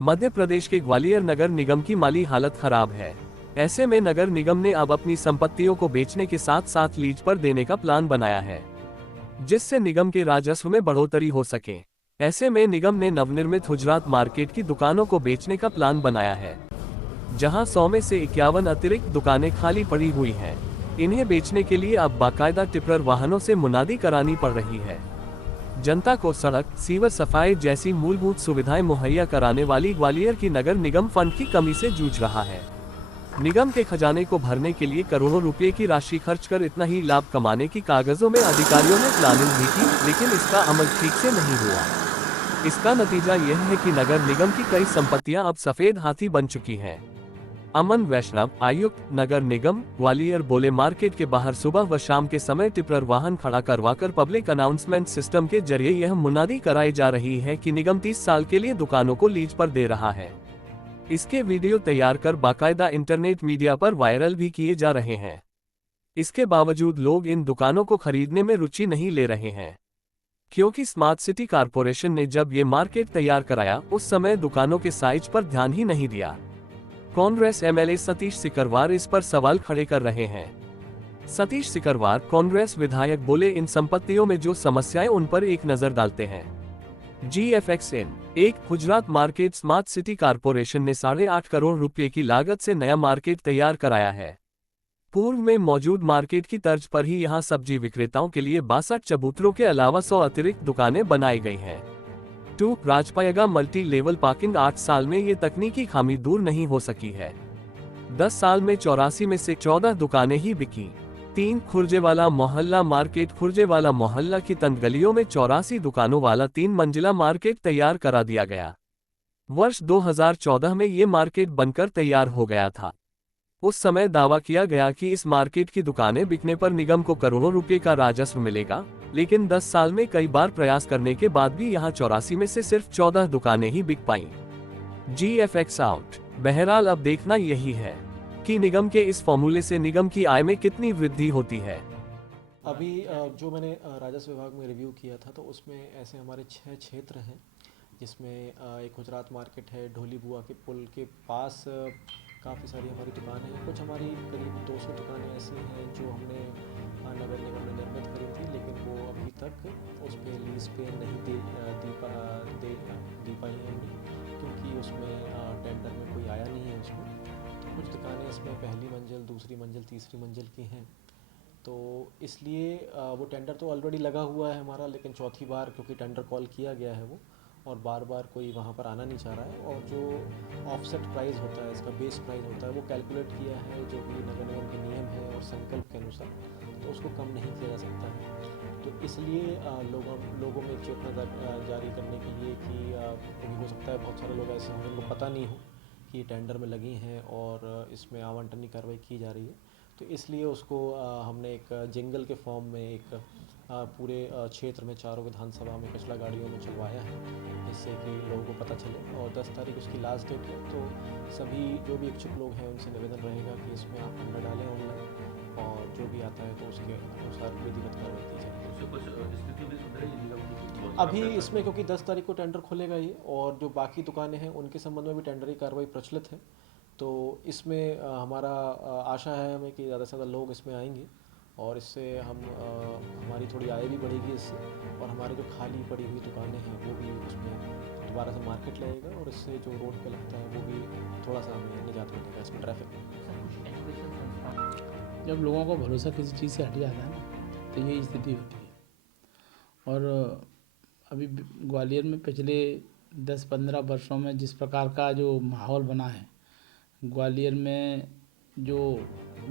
मध्य प्रदेश के ग्वालियर नगर निगम की माली हालत खराब है। ऐसे में नगर निगम ने अब अपनी संपत्तियों को बेचने के साथ साथ लीज पर देने का प्लान बनाया है, जिससे निगम के राजस्व में बढ़ोतरी हो सके। ऐसे में निगम ने नवनिर्मित गुजरात मार्केट की दुकानों को बेचने का प्लान बनाया है, जहां 100 में से 51 अतिरिक्त दुकानें खाली पड़ी हुई हैं। इन्हें बेचने के लिए अब बाकायदा टिप्पर वाहनों से मुनादी करानी पड़ रही है। जनता को सड़क, सीवर सफाई जैसी मूलभूत सुविधाएं मुहैया कराने वाली ग्वालियर की नगर निगम फंड की कमी से जूझ रहा है। निगम के खजाने को भरने के लिए करोड़ों रुपए की राशि खर्च कर इतना ही लाभ कमाने की कागजों में अधिकारियों ने प्लानिंग भी की, लेकिन इसका अमल ठीक से नहीं हुआ। इसका नतीजा यह है कि नगर निगम की कई संपत्तियां अब सफेद हाथी बन चुकी हैं। अमन वैष्णव, आयुक्त, नगर निगम ग्वालियर बोले, मार्केट के बाहर सुबह व शाम के समय टिप्पर वाहन खड़ा करवाकर पब्लिक अनाउंसमेंट सिस्टम के जरिए यह मुनादी कराई जा रही है कि निगम 30 साल के लिए दुकानों को लीज पर दे रहा है। इसके वीडियो तैयार कर बाकायदा इंटरनेट मीडिया पर वायरल भी किए जा रहे हैं। इसके बावजूद लोग इन दुकानों को खरीदने में रुचि नहीं ले रहे हैं, क्योंकि स्मार्ट सिटी कॉरपोरेशन ने जब ये मार्केट तैयार कराया उस समय दुकानों के साइज पर ध्यान ही नहीं दिया। कांग्रेस एमएलए सतीश सिकरवार इस पर सवाल खड़े कर रहे हैं। सतीश सिकरवार, कांग्रेस विधायक, बोले, इन संपत्तियों में जो समस्याएं उन पर एक नजर डालते हैं। GFXN एक Gujarat market smart city corporation ने 8.5 करोड़ रुपए की लागत से नया मार्केट तैयार कराया है। पूर्व में मौजूद मार्केट की तर्ज पर ही यहां सब्जी विक्रेताओं के लिए 62 चबूतरों के अलावा 100 अतिरिक्त दुकानें बनाई गई हैं। राजपायगा मल्टी लेवल पार्किंग 8 साल में ये तकनीकी खामी दूर नहीं हो सकी है। 10 साल में 84 में से 14 दुकानें ही बिकी। 3 खुर्जेवाला मोहल्ला मार्केट, खुर्जेवाला मोहल्ला की तंग गलियों में 84 दुकानों वाला 3 मंजिला मार्केट तैयार करा दिया गया। वर्ष 2014 में ये मार्केट बनकर तैयार हो गया था। उस समय दावा किया गया कि इस मार्केट की दुकानें बिकने पर निगम को करोड़ों रुपए का राजस्व मिलेगा, लेकिन 10 साल में कई बार प्रयास करने के बाद भी यहां 84 में से सिर्फ 14 दुकानें ही बिक पाईं। GFX out. बहरहाल अब देखना यही है कि निगम के इस फॉर्मूले से निगम की आय में कितनी वृद्धि होती है। अभी जो मैंने राजस्व विभाग में रिव्यू किया था तो उसमें ऐसे हमारे 6 क्षेत्र हैं, जिसमें एक गुजरात मार्केट है, ढोली बुआ के पुल के पास काफ़ी सारी हमारी दुकानें हैं। कुछ हमारी करीब 200 दुकानें ऐसी हैं जो हमने नगर निगम ने निर्मित करी थी, लेकिन वो अभी तक उस पर लीज पे नहीं दी पाई हमने, क्योंकि उसमें टेंडर में कोई आया नहीं है उसमें। तो कुछ दुकानें इसमें पहली मंजिल, दूसरी मंजिल, तीसरी मंजिल की हैं, तो इसलिए वो टेंडर तो ऑलरेडी लगा हुआ है हमारा, लेकिन चौथी बार क्योंकि टेंडर कॉल किया गया है वो, और बार बार कोई वहाँ पर आना नहीं चाह रहा है। और जो ऑफसेट प्राइस होता है, इसका बेस प्राइस होता है, वो कैलकुलेट किया है जो भी नगर निगम के नियम है और संकल्प के अनुसार, तो उसको कम नहीं किया जा सकता है। तो इसलिए लोगों में एक चेतना जारी करने के लिए कि कभी हो सकता है बहुत सारे लोग ऐसे हों जिनको पता नहीं हो कि टेंडर में लगी हैं और इसमें आवंटन की कार्रवाई की जा रही है, तो इसलिए उसको हमने एक जिंगल के फॉर्म में एक पूरे क्षेत्र में चारों विधानसभा में कचरा गाड़ियों में चलवाया है, जिससे कि लोगों को पता चले। और 10 तारीख उसकी लास्ट डेट है, तो सभी जो भी इच्छुक लोग हैं उनसे निवेदन रहेगा कि इसमें आप टेंडर डालें ऑनलाइन, और जो भी आता है तो उसके अनुसार विधिवत कार्रवाई की जाएगी। अभी इसमें क्योंकि 10 तारीख को टेंडर खुलेगा ये, और जो बाकी दुकानें हैं उनके संबंध में भी टेंडर की कार्रवाई प्रचलित है, तो इसमें हमारा आशा है हमें कि ज़्यादा से ज़्यादा लोग इसमें आएंगे, और इससे हमारी थोड़ी आय भी बढ़ेगी इससे, और हमारे जो खाली पड़ी हुई दुकानें हैं वो भी उसमें दोबारा से मार्केट लगेगा, और इससे जो रोड पे लगता है वो भी थोड़ा सा हमें निजात मिलेगा इसमें ट्रैफिक में। जब लोगों को भरोसा किसी चीज़ से हट जाता है ना, तो ये स्थिति होती है। और अभी ग्वालियर में पिछले 10-15 वर्षों में जिस प्रकार का जो माहौल बना है, ग्वालियर में जो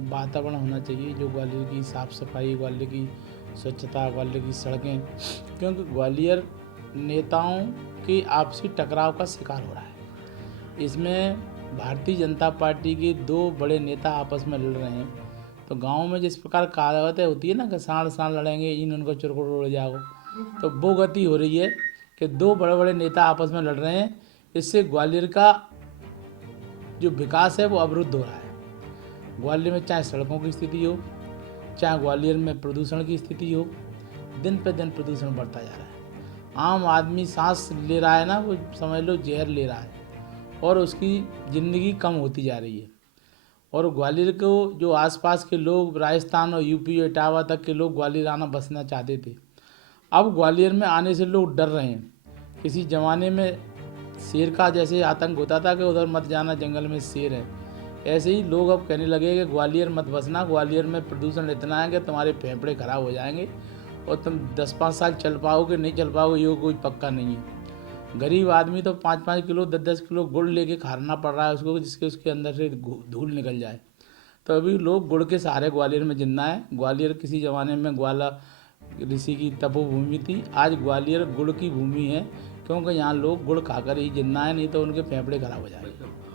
वातावरण होना चाहिए, जो ग्वालियर की साफ़ सफाई, ग्वालियर की स्वच्छता, ग्वालियर की सड़कें, क्योंकि ग्वालियर नेताओं की आपसी टकराव का शिकार हो रहा है। इसमें भारतीय जनता पार्टी के 2 बड़े नेता आपस में लड़ रहे हैं, तो गांव में जिस प्रकार कहावतें होती है ना कि साँड़ साँड़ लड़ेंगे, इन उनको चुरकुट उड़ जाओ, तो वो गति हो रही है कि 2 बड़े बड़े नेता आपस में लड़ रहे हैं। इससे ग्वालियर का जो विकास है वो अवरुद्ध हो रहा है। ग्वालियर में चाहे सड़कों की स्थिति हो, चाहे ग्वालियर में प्रदूषण की स्थिति हो, दिन पे दिन प्रदूषण बढ़ता जा रहा है। आम आदमी सांस ले रहा है ना, वो समझ लो जहर ले रहा है। और उसकी ज़िंदगी कम होती जा रही है। और ग्वालियर को जो आसपास के लोग, राजस्थान और यूपी इटावा तक के लोग ग्वालियर आना बसना चाहते थे, अब ग्वालियर में आने से लोग डर रहे हैं। किसी ज़माने में शेर का जैसे आतंक होता था कि उधर मत जाना, जंगल में शेर है, ऐसे ही लोग अब कहने लगे कि ग्वालियर मत बसना, ग्वालियर में प्रदूषण इतना है कि तुम्हारे फेफड़े खराब हो जाएंगे और तुम 10-5 साल चल पाओगे नहीं चल पाओगे, ये कोई पक्का नहीं है। गरीब आदमी तो 5-5 किलो 10-10 किलो गुड़ लेके खाना पड़ रहा है उसको, जिसके उसके अंदर से धूल निकल जाए। तो अभी लोग गुड़ के सहारे ग्वालियर में जिंदा है। ग्वालियर किसी ज़माने में ग्वाला ऋषि की तपोभूमि थी, आज ग्वालियर गुड़ की भूमि है, क्योंकि यहाँ लोग गुड़ खाकर ही जिंदा है, नहीं तो उनके फेफड़े खराब हो जाएंगे।